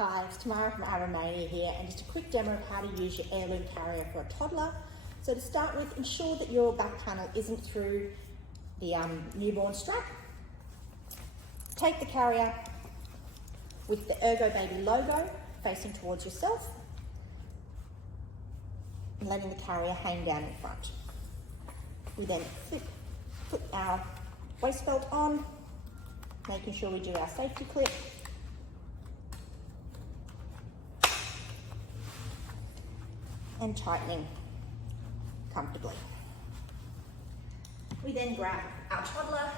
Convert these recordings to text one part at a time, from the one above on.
Hi, it's Tamara from Ergobaby here, and just a quick demo of how to use your heirloom carrier for a toddler. So to start with, ensure that your back panel isn't through the newborn strap. Take the carrier with the Ergobaby logo facing towards yourself and letting the carrier hang down in front. We then put our waist belt on, making sure we do our safety clip. And tightening comfortably. We then grab our toddler,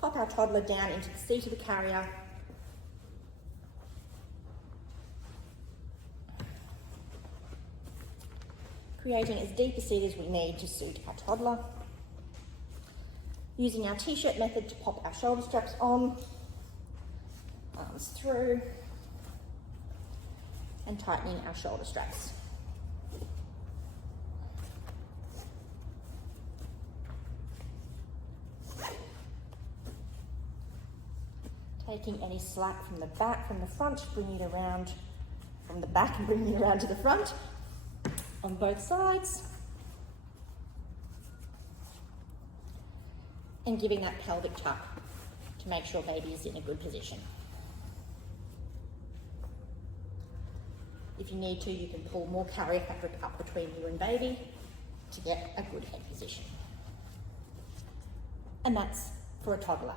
pop our toddler down into the seat of the carrier, creating as deep a seat as we need to suit our toddler. Using our t-shirt method to pop our shoulder straps on, arms through, and tightening our shoulder straps. Taking any slack from the back, from the front, bringing it around from the back and bringing it around to the front on both sides. And giving that pelvic tuck to make sure baby is in a good position. If you need to, you can pull more carrier fabric up between you and baby to get a good head position. And that's for a toddler.